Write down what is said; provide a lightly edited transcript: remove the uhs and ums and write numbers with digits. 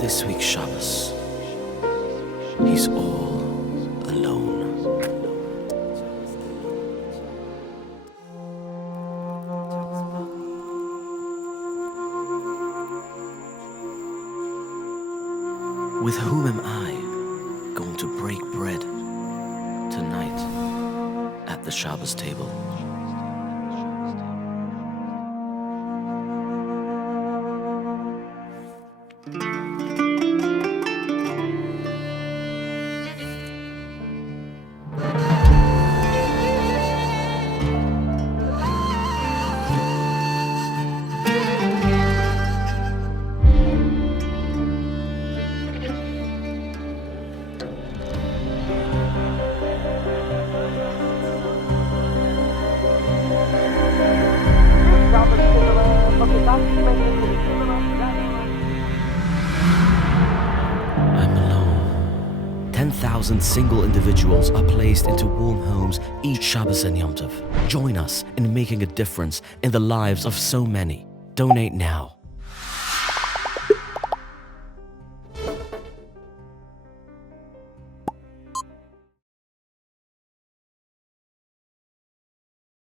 This week's Shabbos, he's all alone. With whom am I going to break bread tonight at the Shabbos table? I'm alone. 10,000 single individuals are placed into warm homes each Shabbos and Yom Tov. Join us in making a difference in the lives of so many. Donate now.